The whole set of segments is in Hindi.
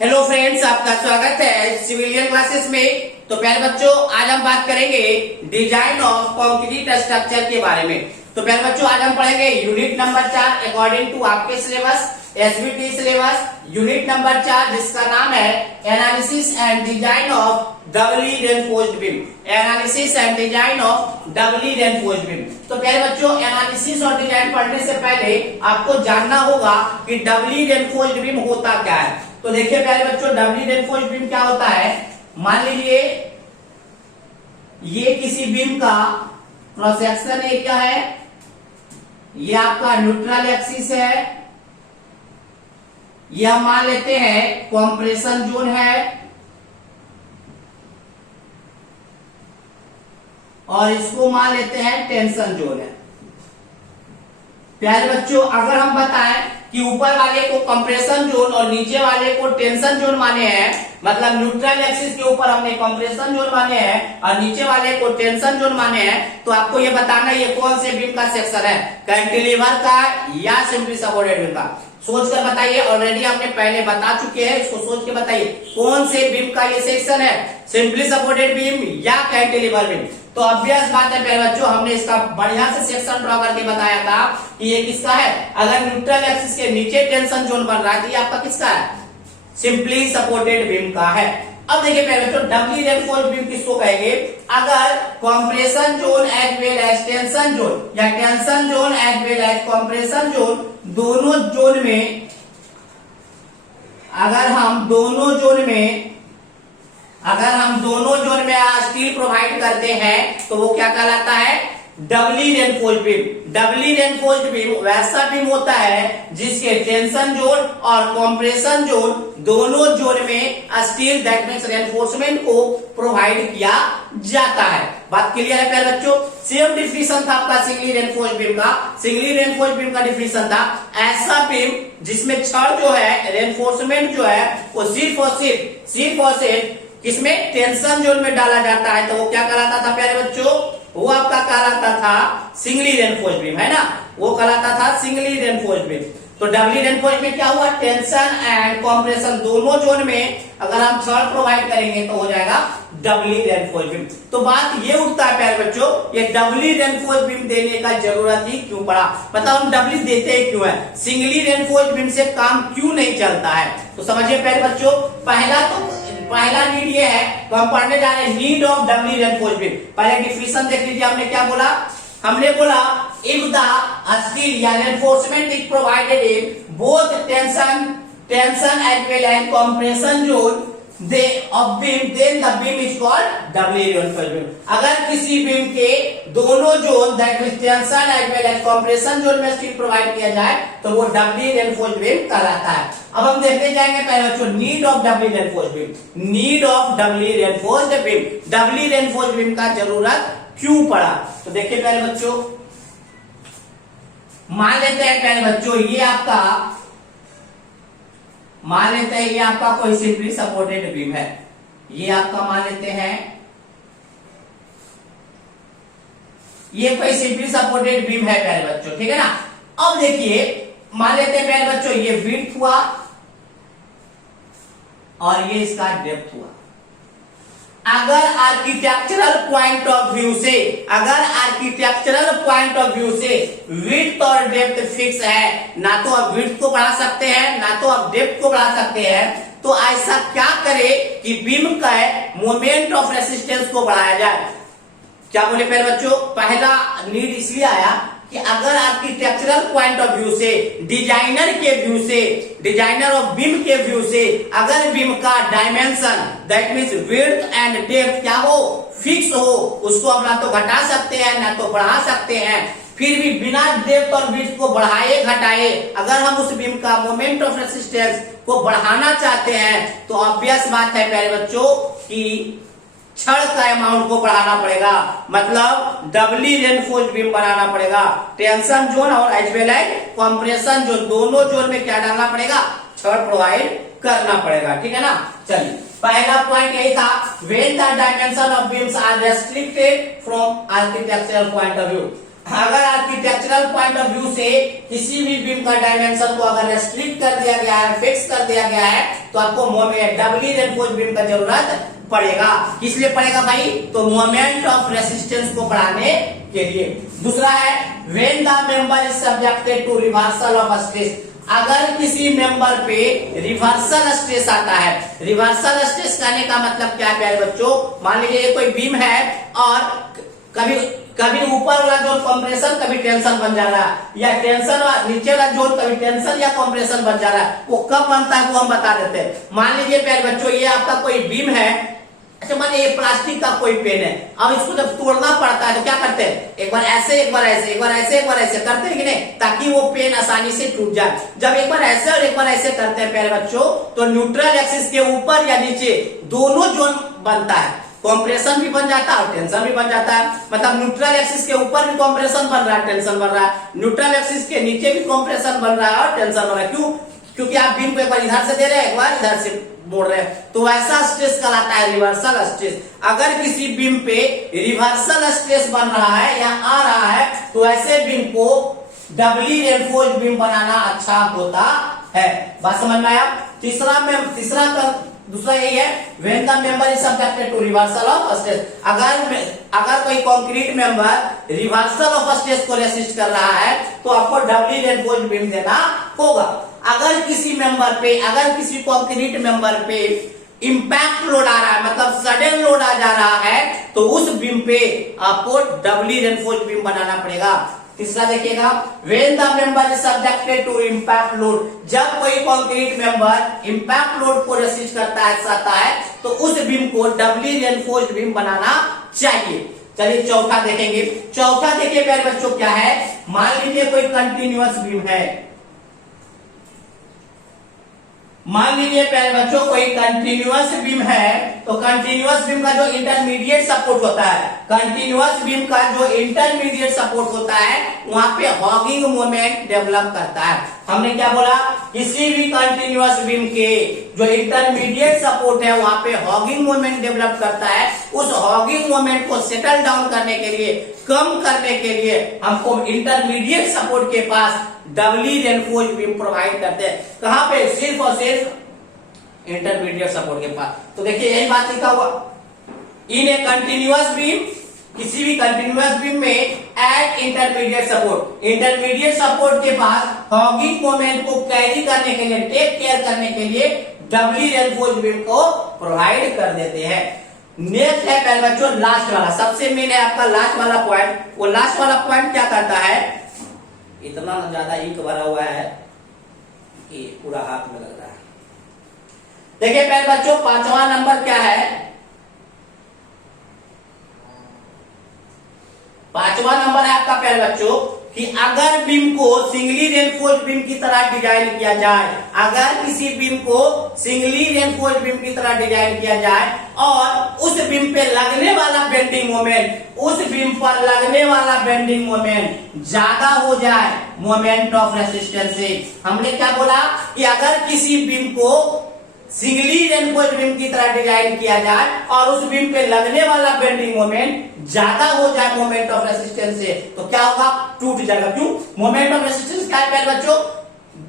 हेलो फ्रेंड्स, आपका स्वागत है सिविलियन क्लासेस में। तो प्यारे बच्चों, आज हम बात करेंगे डिजाइन ऑफ कंक्रीट स्ट्रक्चर के बारे में। तो प्यारे बच्चों, आज हम पढ़ेंगे यूनिट नंबर 4 अकॉर्डिंग टू आपके syllabus SBT syllabus. Unit number 4 जिसका नाम है analysis and design of doubly reinforced beam. Analysis and design of doubly reinforced beam. तो प्यारे बच्चों, एनालिसिस और डिजाइन पढ़ने से पहले आपको जानना होगा कि डबली रेनफोर्स्ड बीम होता क्या है। तो देखिए प्यारे बच्चों, डबली रेनफोर्स्ड बीम क्या होता है। मान लीजिए ये किसी बीम का क्रॉस सेक्शन एरिया है, ये आपका न्यूट्रल एक्सिस है, यह मान लेते हैं कंप्रेशन जोन है, और इसको मान लेते हैं टेंशन जोन है। प्यारे बच्चों, अगर हम बताएं कि ऊपर वाले को कंप्रेशन जोन और नीचे वाले को टेंशन जोन माने हैं, मतलब न्यूट्रल एक्सिस के ऊपर हमने कंप्रेशन जोन माने हैं और नीचे वाले को टेंशन जोन माने हैं, तो आपको ये बताना ये कौन से बीम का सेक्शन है, कैंटिलीवर का या सिंपली सपोर्टेड बीम का। सोच कर बताइए, ऑलरेडी हमने पहले बता चुके हैं, इसको सोच के बताइए कौन से बीम का ये सेक्शन है, सिंपली सपोर्टेड बीम या कैंटिलीवर बीम। तो ऑब्वियस बात है प्यारे बच्चों, हमने इसका बढ़िया से सेक्शन ड्रॉ करके बताया था कि ये किसका है। अगर न्यूट्रल एक्सिस के नीचे टेंशन जोन बन रहा है तो ये आपका किसका है, सिंपली सपोर्टेड बीम का है। अब देखिए प्यारे बच्चों, डबली रेनफोर्स्ड बीम किसको कहेंगे, अगर compression zone as well as tension zone या tension zone as well as compression zone दोनों जोन में, अगर हम दोनों जोन में स्टील प्रोवाइड करते हैं तो वो क्या कहलाता है, डबली reinforced beam. Doubly reinforced beam वैसा बीम होता है जिसके टेंशन जोन और कंप्रेशन जोन दोनों जोन में स्टील दैट मींस रेनफोर्समेंट को प्रोवाइड किया जाता है। बात क्लियर है प्यारे बच्चों। सेम डिफिनेशन था आपका सिंगली रेनफोर्स्ड बीम का। सिंगली रेनफोर्स्ड बीम का डिफिनेशन था ऐसा बीम जिसमें छड़ जो है, रेनफोर्समेंट जो है वो सिर्फ और सिर्फ किसमें, टेंशन जोन में डाला जाता है। तो वो क्या कहलाता था प्यारे बच्चों, वो आपका कहलाता था सिंगली रेनफोर्स्ड बीम, है ना, वो कहलाता था सिंगली रेनफोर्स्ड बीम। तो डबली रेनफोर्स्ड में क्या हुआ, टेंशन एंड कंप्रेशन दोनों जोन में अगर हम छड़ प्रोवाइड करेंगे तो हो जाएगा डबली रेनफोर्स्ड बीम। तो बात ये उठता है प्यारे बच्चों, ये डबली रेनफोर्स्ड बीम देने का जरूरत ही क्यों पड़ा, मतलब हम डबली देते ही क्यों है, सिंगली रेनफोर्स्ड बीम से काम क्यों नहीं चलता है। तो समझिए प्यारे बच्चों, पहला नीड ये है, तो हम पढ़ने जा रहे हैं need of doubly reinforced beam. पहले डिफिनेशन देख लीजिए, हमने क्या बोला, हमने बोला इफ द स्टील या reinforcement is provided in both tension as well as compression zone of beam, then the beam is called doubly reinforced beam. अगर किसी बीम के दोनों zone that means tension as well as compression zone में स्टील प्रोवाइड किया जाए तो वो डबली रेनफोर्स्ड बीम कहलाता है। अब हम देखते जाएंगे पहले बच्चों need of doubly reinforced beam. Need of doubly reinforced beam, doubly reinforced beam का जरूरत क्यों पड़ा। तो देखिए पहले बच्चों, मान लेते हैं पहले बच्चों ये आपका कोई सिंपली सपोर्टेड बीम है, ये आपका मान लेते हैं ये कोई सिंपली सपोर्टेड बीम है पहले बच्चों, ठीक है ना। अब देखिए मान लेते हैं पहले बच्चों ये विड्थ हुआ और ये इसका डेप्थ हुआ। अगर आर्किटेक्चरल पॉइंट ऑफ व्यू से विड्थ और डेप्थ फिक्स है, ना तो आप विड्थ को बढ़ा सकते हैं ना तो आप डेप्थ को बढ़ा सकते हैं, तो ऐसा क्या करे कि बीम का मोमेंट ऑफ रेसिस्टेंस को बढ़ाया जाए। क्या बोले पहले बच्चों, पहला नीड इसलिए आया कि अगर आर्किटेक्चरल पॉइंट ऑफ व्यू से, डिजाइनर ऑफ बीम के व्यू से अगर बीम का dimension that means width and depth क्या हो, फिक्स हो, उसको हम ना तो घटा सकते हैं ना तो बढ़ा सकते हैं। फिर भी बिना डेप्थ और विड्थ को बढ़ाए घटाए अगर हम उस बीम का मोमेंट ऑफ रेसिस्टेंस को बढ़ाना चाहते हैं तो ऑब्वियस बात है प्यारे बच्चों कि छड़ का अमाउंट को बढ़ाना पड़ेगा, मतलब डबली रेनफोर्स्ड बीम बनाना पड़ेगा। टेंशन जोन और as well as compression zone दोनों जोन में क्या डालना पड़ेगा, छड़ प्रोवाइड करना पड़ेगा, ठीक है ना। चलिए पहला पॉइंट यही था, when the dimension of beams are restricted from architectural point of view. अगर आर्किटेक्चरल पॉइंट ऑफ व्यू से किसी भी बीम का डायमेंशन को अगर रेस्ट्रिक्ट कर दिया गया है, फिक्स कर दिया गया है, तो आपको डबली रेनफोर्स्ड बीम का जरूरत पड़ेगा। किस लिए पड़ेगा भाई? तो मोमेंट ऑफ रेसिस्टेंस को बढ़ाने के लिए। दूसरा है when the member is subjected to reversal of stress, अगर किसी मेंबर पे रिवर्सल स्ट्रेस आता है। रिवर्सल स्ट्रेस कहने का मतलब क्या है प्यारे बच्चों? मान लीजिए ये कोई बीम है और कभी ऊपर वाला जोन कंप्रेशन कभी टेंशन बन जा रहा है, या टेंशन नीचे वाला जोन कभी टेंशन या कंप्रेशन बन जा रहा है। वो कब बनता है वो हम बता देते हैं। मान लीजिए प्यारे बच्चों ये आपका कोई बीम है, अच्छा मानिए ये प्लास्टिक का कोई पेन है, अब इसको जब तोड़ना पड़ता है तो क्या करते हैं? एक बार ऐसे एक बार ऐसे एक बार ऐसे एक बार ऐसे करते हैं कि नहीं, ताकि वो पेन आसानी से टूट जाए। जब एक बार ऐसे और एक बार ऐसे करते हैं प्यारे बच्चों, तो न्यूट्रल एक्सिस के ऊपर या नीचे दोनों जोन बनता है, कॉम्प्रेशन भी बन जाता है और टेंशन भी बन जाता है। मतलब न्यूट्रल एक्सिस के ऊपर भी कॉम्प्रेशन बन रहा है, टेंशन बन रहा है, न्यूट्रल एक्सिस के नीचे भी कॉम्प्रेशन बन रहा है और टेंशन बन रहा है। क्यों? क्योंकि आप बीम को एक बार इधर से दे रहे हैं, एक बार इधर से मोड़ रहे हैं, तो ऐसा स्ट्रेस कहलाता है रिवर्सल स्ट्रेस। अगर किसी बीम पे रिवर्सल स्ट्रेस बन रहा है या आ रहा है, तो ऐसे बीम को डबली रेनफोर्स्ड बीम बनाना अच्छा होता है। बात समझ में आया? दूसरा यही है when the member is subjected to reversal of stress, अगर कोई concrete member reversal of stress को रेसिस्ट कर रहा है तो आपको डबली रेनफोर्स्ड बीम देना होगा। अगर किसी कंक्रीट मेंबर पे इंपैक्ट लोड आ रहा है, मतलब सडन लोड आ जा रहा है, तो उस बीम पे आपको डबली रेनफोर्स्ड बीम बनाना पड़ेगा। तीसरा देखिएगा when the member is subjected to impact load, जब कोई कंक्रीट मेंबर इंपैक्ट लोड को रेसिस्ट करता है तो उस बीम को डबली रेनफोर्स्ड बीम बनाना चाहिए। चलिए चौथा देखेंगे। चौथा देखिए प्यारे बच्चों क्या है, मान लीजिए कोई कंटिन्यूअस बीम है, मान लीजिए प्यारे बच्चों कोई कंटिन्यूअस बीम है, तो कंटिन्यूअस बीम का जो इंटरमीडिएट सपोर्ट होता है, कंटिन्यूअस बीम का जो इंटरमीडिएट सपोर्ट होता है वहां पे हॉगिंग मोमेंट डेवलप करता है। हमने क्या बोला? किसी भी कंटिन्यूअस बीम के जो इंटरमीडिएट सपोर्ट है वहां पे हॉगिंग मोमेंट डेवलप करता है। उस हॉगिंग मोमेंट को सेटल डाउन करने के लिए, कम करने के लिए हमको इंटरमीडिएट सपोर्ट के पास डबली रेनफोर्स्ड बीम प्रोवाइड करते हैं। कहां पे? सिर्फ और सिर्फ इंटरमीडिएट सपोर्ट के पास। तो देखिए यही बात लिखा हुआ, इन ए कंटिन्यूअस बीम, किसी भी कंटिन्यूअस बीम में eight intermediate support, intermediate support के पास हॉगिंग मोमेंट को कैरी करने के लिए, टेक केयर करने के लिए डबली रेनफोर्स्ड बीम को प्रोवाइड कर देते हैं। नेक्स्ट है पहले बच्चों लास्ट वाला, सबसे मेन है आपका लास्ट वाला पॉइंट। वो लास्ट वाला पॉइंट क्या करता है? इतना ज्यादा इंक भरा हुआ है कि पूरा हाथ में लग रहा है। देखिए पहले बच्चों पांचवा नंबर क्या है? पांचवा नंबर है आपका प्यारे बच्चों कि अगर बीम को सिंगली रेनफोर्स्ड बीम की तरह डिजाइन किया जाए, अगर किसी बीम को सिंगली रेनफोर्स्ड बीम की तरह डिजाइन किया जाए और उस बीम पे लगने वाला बेंडिंग मोमेंट, उस बीम पर लगने वाला बेंडिंग मोमेंट ज्यादा हो जाए मोमेंट ऑफ रेसिस्टेंस से। हमने क्या बोला कि अगर किसी बीम को सिंगली रेनफोर्स्ड बीम की तरह डिजाइन किया जाए और उस बीम पे लगने वाला बेंडिंग मोमेंट ज्यादा हो जाए मोमेंट ऑफ रेसिस्टेंस से, तो क्या होगा? टूट जाएगा। क्यों? मोमेंट ऑफ रेसिस्टेंस क्या है पहले बच्चों?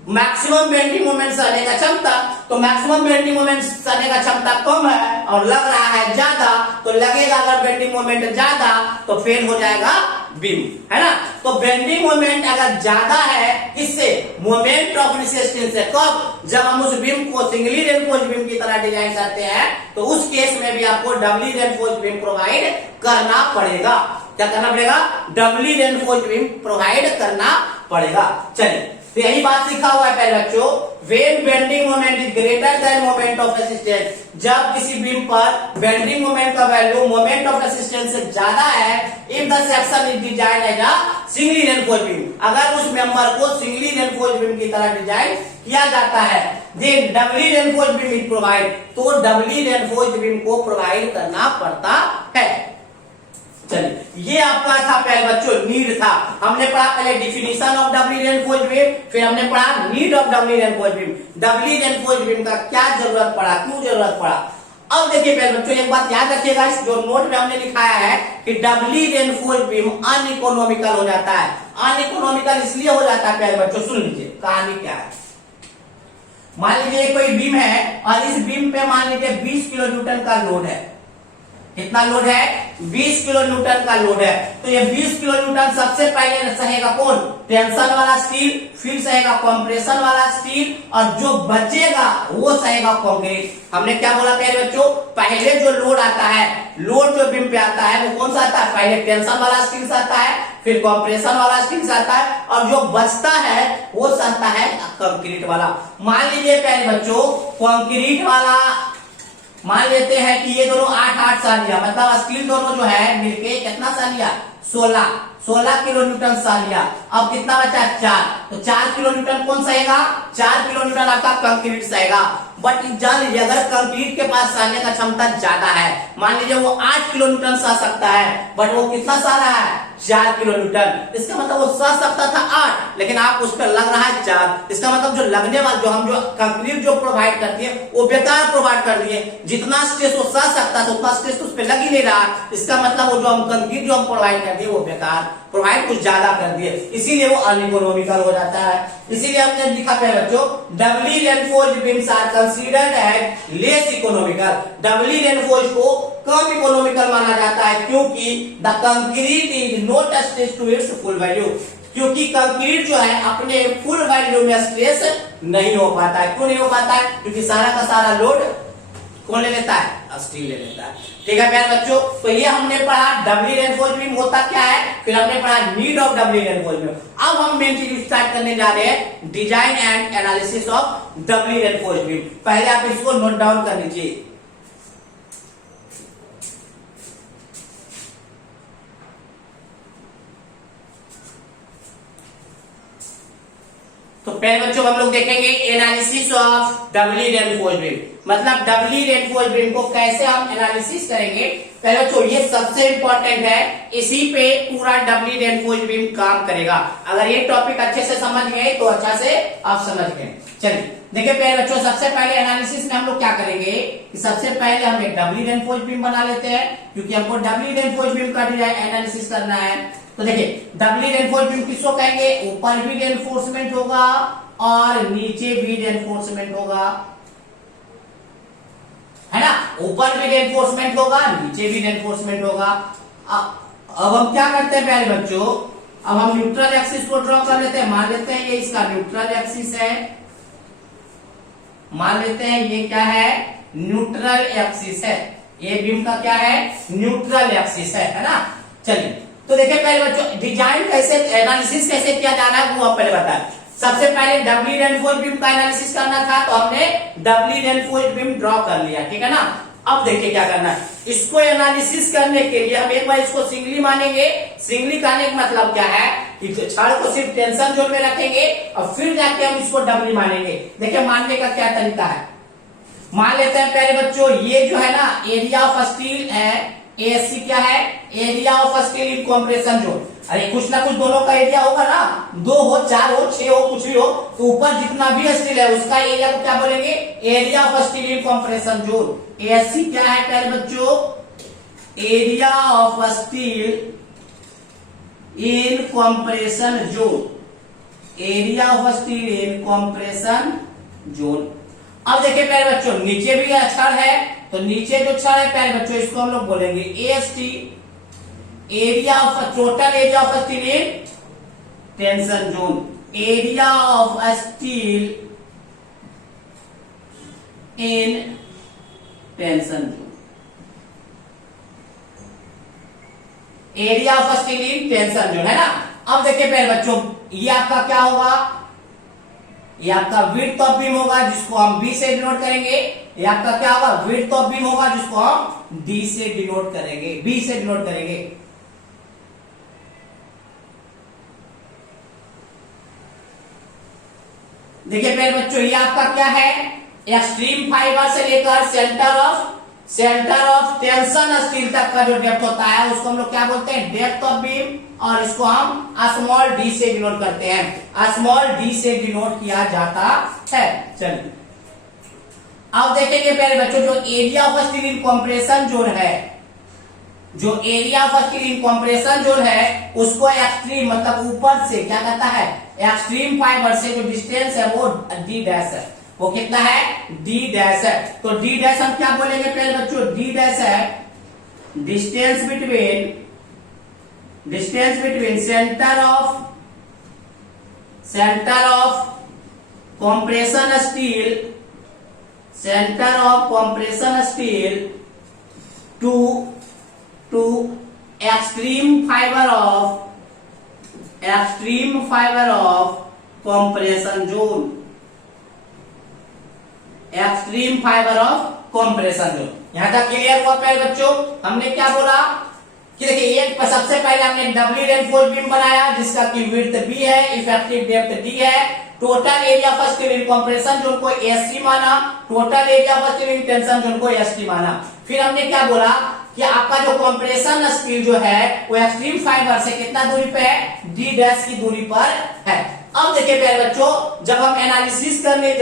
मैक्सिमम बेंडिंग मोमेंट सहने का क्षमता। तो मैक्सिमम बेंडिंग मोमेंट सहने का क्षमता कम है और लग रहा है ज्यादा, तो लगेगा अगर बेंडिंग मोमेंट ज्यादा तो फेल हो जाएगा बीम, है ना? तो बेंडिंग मोमेंट अगर ज्यादा है किससे? मोमेंट ऑफ रेसिस्टेंस से। कब? जब हम उस बीम को सिंगली रेनफोर्स्ड बीम की तरह डिजाइन करते हैं, तो उस केस में भी आपको डबली रेनफोर्स्ड बीम प्रोवाइड करना पड़ेगा। क्या करना पड़ेगा? डबली रेनफोर्स्ड बीम प्रोवाइड करना पड़ेगा। चलिए तो यही बात सीखा हुआ है पहले बच्चों, when bending moment is greater than moment of resistance, जब किसी बीम पर बेंडिंग मोमेंट का वैल्यू मोमेंट ऑफ रेसिस्टेंस से ज्यादा है, if the section is design as a singly reinforced beam, अगर उस मेंबर को सिंगली रेनफोर्स्ड बीम की तरह डिजाइन किया जाता है, then doubly reinforced beam is provide, तो डबली रेनफोर्स्ड बीम को प्रोवाइड करना पड़ता है। चलिए ये आपका था पहले बच्चों नीड था। हमने पढ़ा पहले definition of doubly reinforced beam, फिर हमने पढ़ा need of doubly reinforced beam, doubly reinforced beam का क्या जरूरत पड़ा, क्यों जरूरत पड़ा। अब देखिए पहले बच्चों एक बात याद रखिएगा, इस जो नोट में हमने लिखाया है कि डबली रेनफोर्स्ड बीम अनइकोनॉमिकल हो जाता है। अनइकोनॉमिकल इसलिए हो जाता है पहले बच्चों, सुन लीजिए कहानी क्या है। मान लीजिए कोई बीम है और इस बीम पे मान लीजिए 20 किलो न्यूटन का लोड है। कितना लोड है? 20 किलो न्यूटन का लोड है। तो ये 20 किलो न्यूटन सबसे पहले सहेगा कौन? टेंशन वाला स्टील, फिर सहेगा कंप्रेशन वाला स्टील, और जो बचेगा वो सहेगा कंक्रीट। हमने क्या बोला प्यारे बच्चों? पहले जो लोड आता है, लोड जो बीम पे आता है वो कौन सा आता है? पहले टेंशन वाला स्टील से आता है, फिर कंप्रेशन वाला स्टील से आता है, और जो बचता है वो आता है कंक्रीट वाला। मान लीजिए प्यारे बच्चों कंक्रीट वाला मान लेते हैं कि ये दोनों 8-8 सा लिया, मतलब स्टील दोनों जो है मिलके कितना सा लिया? 16 किलो न्यूटन सा लिया। अब कितना बचा? 4। तो 4 किलो न्यूटन कौन सहेगा? 4 किलो न्यूटन आपका कंक्रीट सहेगा। बट जान लीजिए अगर कंक्रीट के पास सहने का क्षमता ज्यादा है, मान लीजिए वो 8 किलो न्यूटन सह सकता है, बट वो कितना सह रहा है? 4 किलो न्यूटन। इसका मतलब वो सह सकता था 8, लेकिन आप उस पर लग रहा है 4। इसका मतलब जो लगने वाला जो हम जो कंक्रीट जो प्रोवाइड करती है वो बेकार प्रोवाइड कर दिए। जितना स्ट्रेस वो सह सकता था उतना स्ट्रेस उस पर लग ही नहीं रहा। इसका मतलब वो जो हम कंक्रीट जो हम प्रोवाइड कर दिए वो बेकार प्रोवाइड कुछ ज्यादा कर दिए, इसीलिए वो अनइकोनॉमिकल हो जाता है। इसीलिए हमने लिखा है बच्चों doubly reinforced beams are considered as less economical. Doubly reinforced को कम इकोनॉमिकल माना जाता है क्योंकि the concrete is not stretch to its full value. क्योंकि कंक्रीट जो है अपने फुल वैल्यू में स्ट्रेस नहीं हो पाता है। क्यों नहीं हो पाता है? क्योंकि सारा का सारा लोड कौन ले लेता है? स्टील ले लेता है। ठीक है प्यारे बच्चों, तो ये हमने पढ़ा डबली रेनफोर्स्ड बीम होता क्या है, फिर हमने पढ़ा need of doubly reinforced beam. अब हम मेन चीज स्टार्ट करने जा रहे हैं design and analysis of doubly reinforced beam. पहले आप इसको नोट डाउन कर लीजिए। तो पहले बच्चों हम लोग देखेंगे analysis of doubly reinforced beam, मतलब डबली रेनफोर्स्ड बीम को कैसे हम एनालिसिस करेंगे। पहले बच्चों ये सबसे इंपॉर्टेंट है, इसी पे पूरा डबली रेनफोर्स्ड बीम काम करेगा। अगर ये टॉपिक अच्छे से समझ गए तो अच्छा से आप समझ गए। चलिए देखिए पहले बच्चों सबसे पहले एनालिसिस में हम लोग क्या करेंगे कि सबसे पहले हम एक डबली रेनफोर्स्ड बीम बना लेते हैं, क्योंकि हमको डबली रेनफोर्स्ड बीम का एनालिसिस करना है। तो देखिए डबली रेनफोर्स्ड बीम किसको कहेंगे? ऊपर भी रेनफोर्समेंट होगा और नीचे भी रेनफोर्समेंट होगा, है ना। ऊपर भी रेनफोर्समेंट होगा, नीचे भी रेनफोर्समेंट होगा। अब हम क्या करते हैं प्यारे बच्चों, अब हम न्यूट्रल एक्सिस को ड्रॉ कर लेते हैं। मान लेते हैं ये इसका न्यूट्रल एक्सिस है, मान लेते हैं ये क्या है? न्यूट्रल एक्सिस है। ये बीम का क्या है? न्यूट्रल एक्सिस है ना। चलिए तो देखिए पहले बच्चों डिजाइन कैसे एनालिसिस कैसे किया जाना है वो हम पहले बताएं। सबसे पहले डबली रेनफोर्स्ड बीम का एनालिसिस करना था, तो हमने डबली रेनफोर्स्ड बीम ड्रॉ कर लिया, ठीक है ना। अब देखिए क्या करना है, इसको एनालिसिस करने के लिए हम एक बार इसको सिंगली मानेंगे। सिंगली करने का मतलब क्या है कि छड़ को सिर्फ टेंशन जोन में रखेंगे और फिर जाके हम इसको डबली मानेंगे। देखिए मानने का क्या तरीका है, मान लेते हैं पहले बच्चों ये जो है ना एरिया ऑफ स्टील है, एसी क्या है? Area of steel in compression zone. अरे कुछ ना कुछ दोनों का एरिया होगा ना, 2 हो 4 हो 6 हो कुछ भी हो, तो ऊपर जितना भी स्टील है उसका एरिया को क्या बोलेंगे? Area of steel in compression zone. AC क्या है प्यारे बच्चों? Area of steel in compression zone. Area of steel in compression zone. अब देखिए प्यारे बच्चों नीचे भी छड़ है, तो नीचे जो छड़ है प्यारे बच्चों इसको हम लोग बोलेंगे AST, area of total area of steel in tension zone. Area of steel in tension zone. Area of steel in tension zone है ना। अब देखिए प्यारे बच्चों ये आपका क्या होगा? ये आपका विड्थ ऑफ बीम होगा जिसको हम बी से डिनोट करेंगे। ये आपका क्या होगा? विड्थ ऑफ बीम होगा जिसको हम डी से डिनोट करेंगे, बी से डिनोट करेंगे। देखिए प्यारे बच्चों ये आपका क्या है? एक्सट्रीम फाइबर से लेकर सेंटर ऑफ टेंशन स्टील तक का जो डेप्थ होता है उसको हम लोग क्या बोलते हैं? डेप्थ ऑफ बीम, और इसको हम स्मॉल डी से डिनोट करते हैं। स्मॉल डी से डिनोट किया जाता है। चलिए अब देखेंगे प्यारे बच्चों जो area of steel in compression zone है, जो area of steel in compression zone है उसको एक्सट्रीम मतलब ऊपर से क्या कहता है? एक्सट्रीम फाइबर से जो डिस्टेंस है वो डी डैश है। वो कितना है, डी डैश है। तो डी डैश हम क्या बोलेंगे प्यारे बच्चों, डी डैश है distance between centre of compression steel to extreme fiber of compression zone, यहां तक क्लियर हुआ प्यारे बच्चों। हमने क्या बोला कि देखिए एक सबसे पहले हमने डबली रेनफोर्स्ड बीम बनाया जिसका की विड्थ बी है, इफेक्टिव डेप्थ डी है, total area of steel compression zone को एससी माना, total area of steel tension zone को एसटी माना। फिर हमने क्या बोला कि आपका जो कंप्रेशन स्टील जो है वो एक्सट्रीम फाइबर से कितना दूरी पे है, डी डैश की दूरी पर है। अब देखिए प्यारे बच्चों, जब हम एनालिसिस करने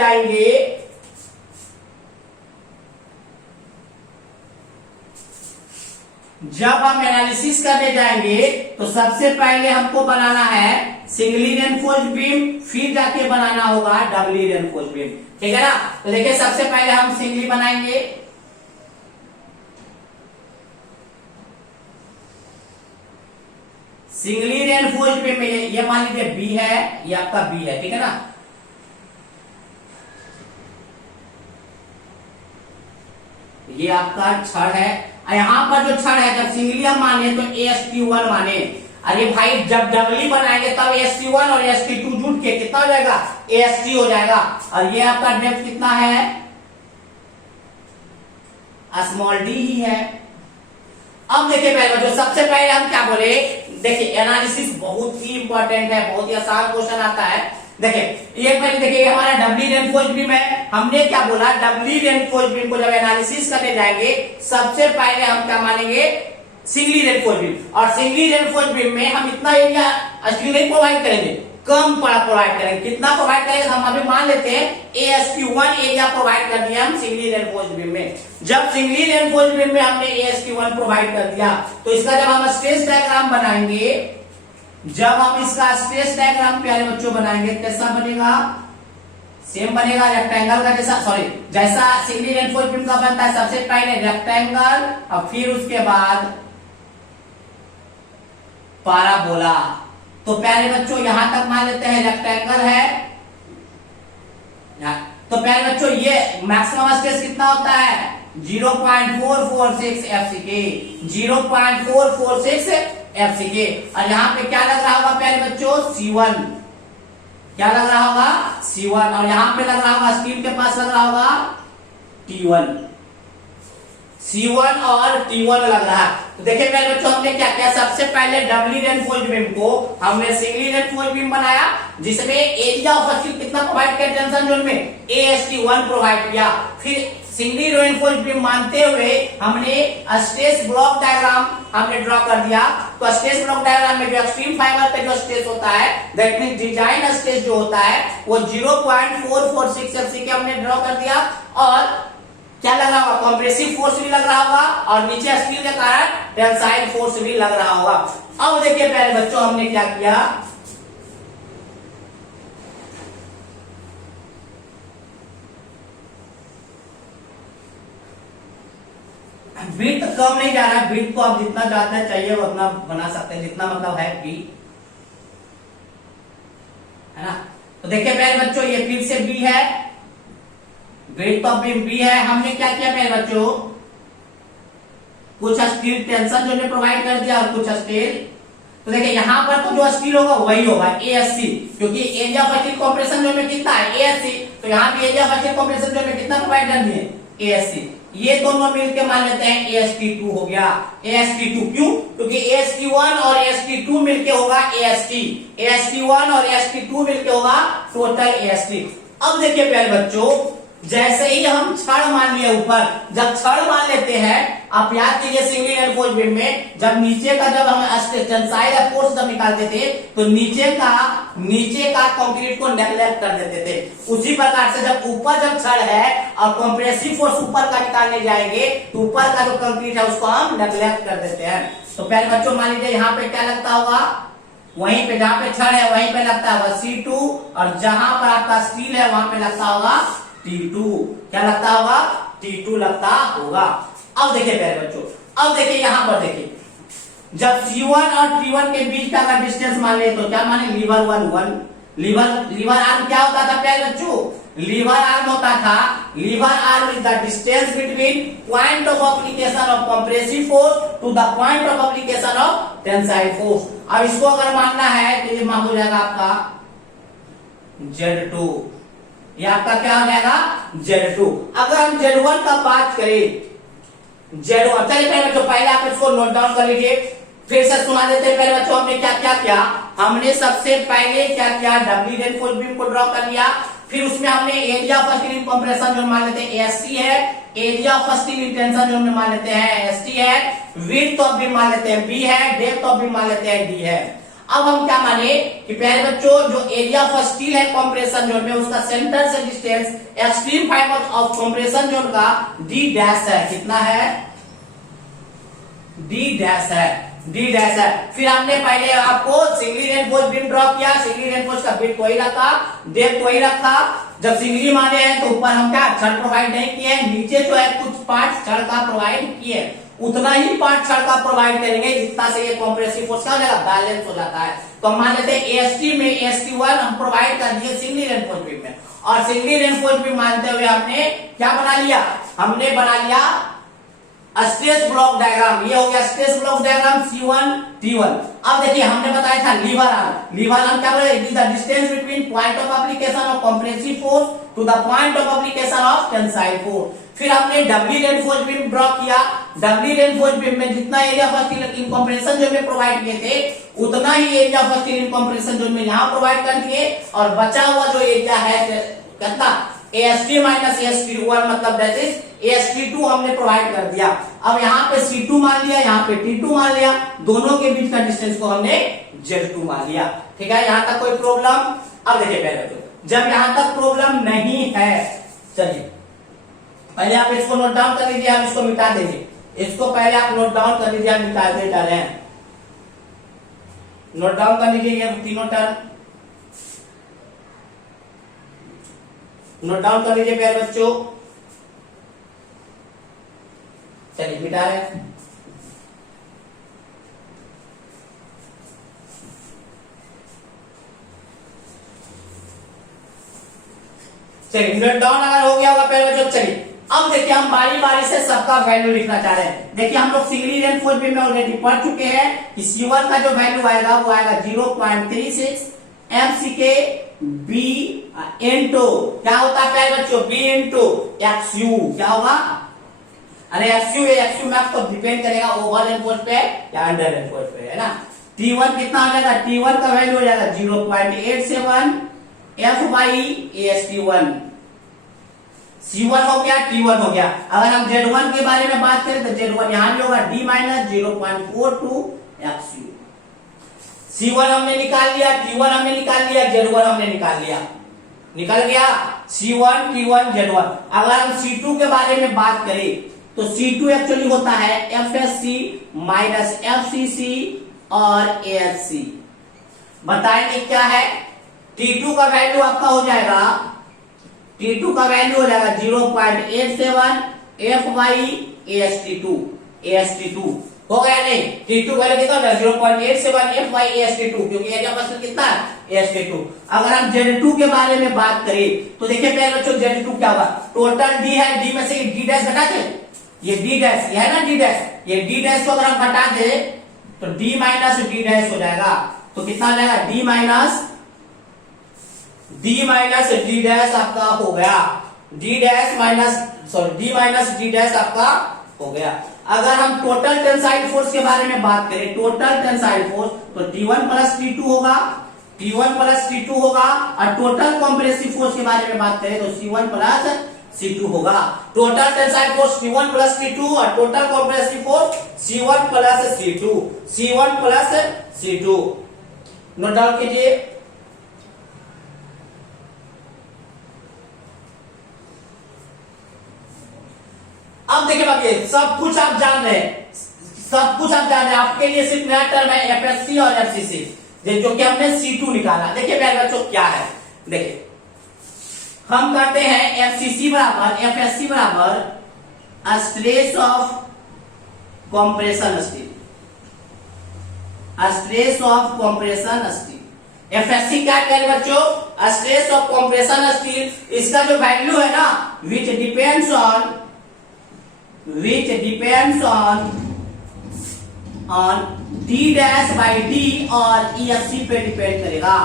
जाएंगे तो सबसे पहले हमको बनाना है सिंगली रेनफोर्स्ड बीम, फिर जाके बनाना होगा डबली रेनफोर्स्ड बीम, ठीक है ना। तो देखिए सबसे पहले हम सिंगली बनाएंगे। सिंगली रेनफोर्स्ड बीम में ये मान लीजिए बी है, ये आपका बी है, ठीक है ना। ये आपका छड़ है, यहां पर जो छड़ है जब सिंगली हम माने तो AST1 माने। अरे भाई जब डबली बनाएंगे तब AST1 और AST2 जुट के कितना हो जाएगा, AST हो जाएगा। और ये आपका डेप्थ कितना है, स्मॉल डी ही है। अब देखिए पहले बच्चों, सबसे पहले हम क्या बोले, देखिए एनालिसिस बहुत ही इंपॉर्टेंट है, बहुत ही आसान क्वेश्चन आता है। देखिए एक पहले देखिए हमारा डबली रेनफोर्स्ड बीम है, हमने क्या बोला डबली रेनफोर्स्ड बीम को जब एनालिसिस करने जाएंगे सबसे पहले हम क्या मानेंगे, सिंगली रेनफोर्स्ड बीम। और सिंगली रेनफोर्स्ड बीम में हम इतना एरिया स्टील नहीं प्रोवाइड करेंगे, कम प्रोवाइड करेंगे। कितना प्रोवाइड करेंगे, हम अभी मान लेते हैं AST1 एरिया प्रोवाइड कर दिया हम सिंगली रेनफोर्स्ड बीम में। जब सिंगली रेनफोर्स्ड बीम में हमने AST1 प्रोवाइड कर दिया तो इसका जब हम स्ट्रेस डायग्राम बनाएंगे, जब हम इसका स्ट्रेस डायग्राम प्यारे बच्चों बनाएंगे कैसा बनेगा, सेम बनेगा रेक्टेंगल का जैसा, जैसा सिंगली रेनफोर्स्ड बीम का बनता है। सबसे पहले रेक्टेंगल और फिर उसके बाद पाराबोला। तो प्यारे बच्चों यहां तक मान लेते हैं रेक्टेंगल है, तो प्यारे बच्चों ये मैक्सिमम स्ट्रेस कितना होता है 0.446 FCK, 0.446 FCK। और यहाँ पे क्या लग रहा होगा प्यारे बच्चों, C1, क्या लग रहा होगा C1, और यहाँ पे लग रहा होगा स्टील के पास लग रहा होगा T1, C1 और T1 लग रहा है। तो देखिए पहले बच्चों हमने क्या किया, सबसे पहले डबली रेनफोर्स्ड बीम को हमने सिंगली रेनफोर्स्ड बीम बनाया जिसमें एरिया ऑफ स्टील कितना प्रोवाइड किया टेंशन जोन में, AST1 प्रोवाइड किया। फिर सिंगली रेनफोर्स्ड बीम मानते हुए हमने स्ट्रेस ब्लॉक डायग्राम हमने ड्रॉ कर दिया। तो स्ट्रेस ब्लॉक डायग्राम में जो एक्सट्रीम फाइबर पे जो स्ट्रेस होता है, दैट मींस डिजाइन स्ट्रेस जो होता है वो 0.446 FCK हमने ड्रॉ कर दिया। और क्या लग रहा होगा, कंप्रेसिव फोर्स भी लग रहा होगा और नीचे स्टील के कारण टेंसाइल फोर्स भी लग रहा होगा। अब देखिए प्यारे बच्चों हमने क्या किया, बीट कम नहीं जा रहा है, बीट को आप जितना ज्यादा चाहिए वो उतना बना सकते हैं, जितना मतलब है बी, है ना। तो देखिए प्यारे बच्चों ये फिर से बी है, वेट ऑफ बीम बी है। हमने क्या किया प्यारे बच्चों, कुछ स्टील टेंशन जो ने प्रोवाइड कर दिया और कुछ स्टील, तो देखिए यहां पर तो जो स्टील होगा वही होगा ASC, क्योंकि area of steel compression zone में कितना है ASC, तो यहाँ भी area of steel compression zone में कितना प्रोवाइड कर दिए ASC। ये दोनों मिलकर मान लेते हैं AST2 हो गया, AST2 क्यों, क्योंकि AST1 और AST2 मिलके होगा AST, AST1 और AST2 मिलके होगा टोटल AST। अब देखिए प्यारे बच्चों, जैसे ही हम छड़ मान लिए ऊपर, जब छड़ मान लेते हैं, आप याद कीजिए सिंगली रेनफोर्स्ड बीम में जब नीचे का जब हम टेंसाइल फोर्स जब निकालते थे तो नीचे का कंक्रीट को नेग्लेक्ट कर देते थे। उसी प्रकार से जब ऊपर जब छड़ है और कंप्रेसिव फोर्स ऊपर का निकालने जाएंगे तो ऊपर का जो कंक्रीट है उसको हम नेग्लेक्ट कर देते हैं। तो प्यारे बच्चों मान लीजिए यहाँ पे क्या लगता होगा, वहीं पे जहां पे छड़ है वहीं पे लगता होगा C2 और जहां पर आपका स्टील है वहां पे लगता होगा T2, क्या लगता होगा? T2 लगता होगा। अब देखिए प्यारे बच्चों, अब देखिए यहां पर देखिए, जब C1 और T1 के बीच का अगर डिस्टेंस मान ले तो क्या माने, लीवर 1 लीवर आर्म क्या होता था प्यारे बच्चों? लीवर आर्म होता था, lever arm is the distance between point of application of compressive force to the point of application of tensile force. अब इसको अगर मानना है तो ये मान हो जाएगा आपका Z2, ये आपका क्या हो जाएगा? Z2। अगर हम Z1 का बात करें, Z1, चलिए पहले बच्चों पहले आप इसको नोट डाउन कर लीजिए, फिर से सुना देते हैं। पहले बच्चों हमने क्या क्या किया, हमने सबसे पहले क्या किया, डब्ल्यू रेनफोर्स बीम को ड्रॉ कर लिया, फिर उसमें हमने area of steel in compression zone मान लेते हैं एससी है, area of steel in tension zone में मान लेते हैं एसटी है, विड्थ ऑफ बीम मान लेते हैं बी है, डेप्थ ऑफ बीम मान लेते हैं डी है। अब हम क्या माने कि प्यारे बच्चों जो एरिया ऑफ स्टील है कंप्रेशन जोन में, उसका सेंटर से distance extreme fibre of compression zone का डी डैश है, कितना है? डी डैश है, डी डैश है। फिर हमने पहले आपको सिंगली रेनफोर्स बीम ड्रॉ किया, सिंगली रेनफोर्स का विड्थ वही रखा, डेप्थ वही रखा। जब सिंगली माने हैं तो ऊपर हम क्या छड़ प्रोवाइड नहीं किए, नीचे जो है कुछ पार्ट छड़ का प्रोवाइड किए, उतना ही पार्ट छड़ का प्रोवाइड करेंगे जितना से ये कंप्रेसिव फोर्स का हो जाएगा, बैलेंस हो जाता है। तो हम मान लेते हैं एएसटी में एएसटी1 हम प्रोवाइड कर दिए सिंगली रेनफोर्स बीम में, और सिंगली रेनफोर्स बीम मानते हुए हमने क्या बना लिया, हमने बना लिया स्ट्रेस ब्लॉक डायग्राम। ये हो गया stress block diagram C1 T1। अब देखिए हमने बताया था लीवर आर्म क्या बोले, it is the distance between point of application of compressive force to the point of application of tensile force. फिर हमने डब्ल्यू रेनफोर्स बीम ड्रॉ किया, डब्ल्यू रेनफोर्स बीम में जितना area of steel in compression zone में प्रोवाइड किए थे उतना ही area of steel in compression zone में यहां प्रोवाइड कर दिए, और बचा हुआ जो एरिया है कितना, AST माइनस AST1 मतलब दैट इज AST2 हमने प्रोवाइड कर दिया। अब यहाँ पे C2 मान लिया, यहाँ पे T2 मान लिया, दोनों के बीच का डिस्टेंस को हमने Z2 मान लिया। ठीक है, यहाँ तक कोई प्रॉब्लम? अब देखिए पहले तो जब यहाँ तक प्रॉब्लम नहीं है, चलिए पहले आप इसको नोट डाउन कर लीजिए, हम इसको मिटा देंगे, इसको पहले आप नोट डाउन कर लीजिए, हम मिटा दे डाले हैं, नोट डाउन कर लीजिए ये तीनों टर्म नोट डाउन कर लीजिए प्यारे बच्चों। चलिए मिटा रहे हैं, चलिए नोट डाउन अगर हो गया होगा प्यारे बच्चों। चलिए अब देखिए हम बारी बारी से सबका वैल्यू लिखना चाह रहे हैं। देखिए हम लोग सिंगली रेनफोर्स बीम में ऑलरेडी पढ़ चुके हैं कि C1 का जो वैल्यू आएगा वो आएगा 0.36 MCK B इंटू क्या होता है प्यारे बच्चों, B इंटू XU क्या होगा, अरे XU मैक्स तो डिपेंड करेगा ओवर रेनफोर्स पे या अंडर रेनफोर्स पे, है ना। T1 कितना हो जाएगा, T1 का वैल्यू हो जाएगा 0.87 F बाई AST1। C1 हो गया, T1 हो गया। अगर हम Z1 के बारे में बात करें तो Z1 यहां भी होगा D माइनस 0.42 XU। C1 हमने निकाल लिया, T1 हमने निकाल लिया, Z1 हमने निकाल लिया, निकल गया C1 T1 Z1। अगर हम C2 के बारे में बात करें तो C2 एक्चुअली होता है FSC माइनस FCC और AFC। बताएंगे क्या है, T2 का वैल्यू आपका हो जाएगा, T2 का वैल्यू हो जाएगा 0.87 F बाई AST2 हो गया नहीं, T2 वैल्यू कितना होगा 0.87 F बाई AST2, क्योंकि एरिया ऑफ कितना है AST2। अगर हम Z2 के बारे में बात करें तो देखिए प्यारे बच्चों Z2 क्या होगा, टोटल D है, D में से D डैश घटा दे, ये D डैश ये है ना D डैश, ये D डैश को अगर हम घटा दे तो D माइनस D डैश हो जाएगा, तो कितना हो जाएगा D माइनस D डैश आपका हो गया, D dash minus D minus D dash आपका हो गया। अगर हम टोटल टेंसाइल फोर्स के बारे में बात करें, टोटल टेंसाइल फोर्स तो T1 प्लस T2 होगा, T1 प्लस T2 होगा, और टोटल कॉम्प्रेसिव फोर्स के बारे में बात करें तो C1 प्लस C2 होगा। Total tensile force T1 plus T2 और total compressive force C1 plus C2 note down कीजिए। अब देखिए बाकी सब कुछ आप जान रहे हैं, आपके लिए सिर्फ नया टर्म है FSC और FCC, जो कि हमने C2 निकाला। देखिए प्यारे बच्चों क्या है, देखिए हम करते हैं एफसीसी बराबर एफएससी बराबर stress of compression steel, stress of compression steel. FSc क्या कह रहे बच्चों, स्ट्रेस ऑफ कॉम्प्रेशन स्टील। इसका जो वैल्यू है ना विच depends on D dash by D और ईएससी पे डिपेंड करेगा,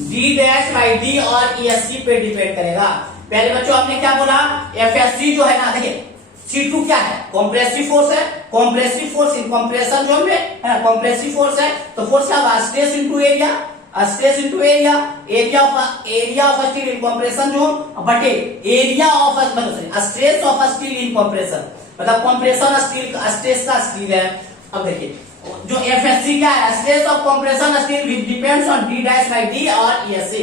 डी डैश बाई डी और ईएससी पे डिपेंड करेगा। पहले बच्चों आपने क्या बोला, एफएससी जो है ना, देखिए C2 क्या है, कॉम्प्रेसिव फोर्स है, compressive force in compression zone में है ना, कॉम्प्रेसिव फोर्स है तो फोर्स क्या होगा, stress into area, stress into area, area of steel in compression zone बटे area of stress of steel in compression, मतलब कॉम्प्रेशन स्टील स्ट्रेस का स्टील है। अब देखिए जो एफएससी क्या है, stress of compression steel which depends on D dash by D और ईएससी।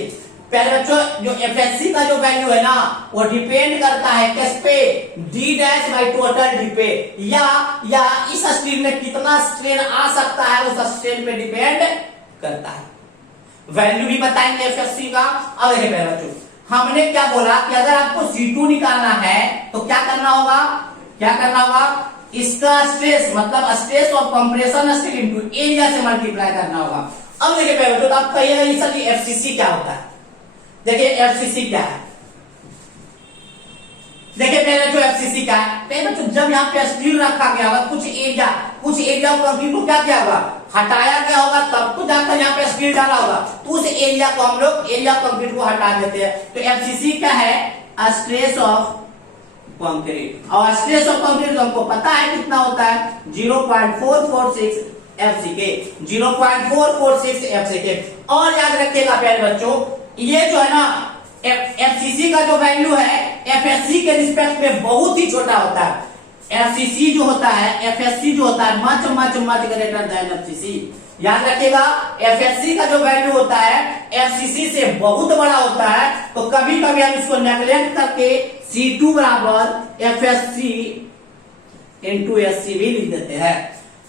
पहले बच्चों जो एफएससी का जो वैल्यू है ना वो डिपेंड करता है किस पे, D dash by total D पे, या इस स्टील में कितना स्ट्रेन आ सकता है उस स्ट्रेन पे डिपेंड करता है। वैल्यू भी बताएंगे एफएससी का। अब देखिए पहले बच्चों हमने क्या बोला कि अगर आपको C2 निकालना है तो क्या करना होगा, इसका स्ट्रेस मतलब stress of compression steel into area से मल्टीप्लाई करना होगा। अब देखिए पहले तो आप कहिएगा सर एफसीसी क्या होता है। देखिए एफसीसी क्या है, देखिए पहले जो एफसीसी क्या है, पहले तो जब यहाँ पे स्टील रखा गया होगा कुछ एरिया कंक्रीट को क्या किया होगा, हटाया गया होगा, तब तो जाकर यहाँ पे स्टील डाला होगा, तो उस एरिया को हम लोग एरिया कंक्रीट को हटा देते हैं। तो एफसीसी क्या है, स्ट्रेस ऑफ कंक्रीट, और स्ट्रेस ऑफ कंक्रीट हमको पता है कितना होता है 0.446 एफसीके, 0.446 एफसीके। और याद रखिएगा प्यारे बच्चों ये जो है ना एफसीसी का जो वैल्यू है एफएससी के रिस्पेक्ट में बहुत ही छोटा होता है। एफसीसी जो होता है, एफएससी जो होता है much much much greater than FCC. याद रखिएगा एफएससी का जो वैल्यू होता है एफसीसी से बहुत बड़ा होता है, तो कभी कभी हम इसको नेग्लेक्ट करके C2 बराबर एफएससी इंटू एससी भी लिख देते हैं।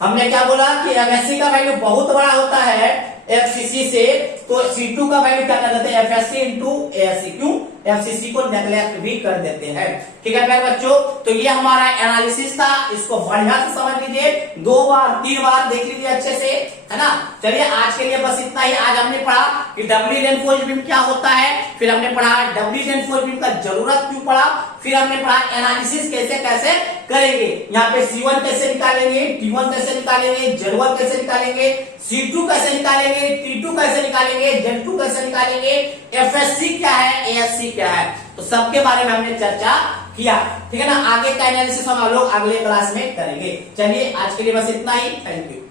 हमने क्या बोला कि एफएससी का वैल्यू बहुत बड़ा होता है एफसीसी से, तो C2 का वैल्यू क्या कर देते हैं एफएससी इंटू एएससी, क्यों एफसीसी को नेग्लेक्ट भी कर देते हैं। ठीक है प्यारे बच्चों, तो ये हमारा एनालिसिस था, इसको बढ़िया से समझ लीजिए, 2 बार 3 बार देख लीजिए अच्छे से, है ना। चलिए आज के लिए बस इतना ही। आज हमने पढ़ा कि डबली रेनफोर्स्ड बीम क्या होता है, फिर हमने पढ़ा डबली रेनफोर्स्ड बीम का जरूरत क्यों पड़ा, फिर हमने पढ़ा एनालिसिस कैसे कैसे करेंगे, यहाँ पे C1 कैसे निकालेंगे, T1 कैसे निकालेंगे, Z1 कैसे निकालेंगे, C2 कैसे निकालेंगे, T2 कैसे निकालेंगे, Z2 कैसे निकालेंगे, एफएससी क्या है, एएससी क्या है, तो सबके बारे में हमने चर्चा किया। ठीक है ना, आगे का एनालिसिस हम लोग अगले क्लास में करेंगे। चलिए आज के लिए बस इतना ही, थैंक यू।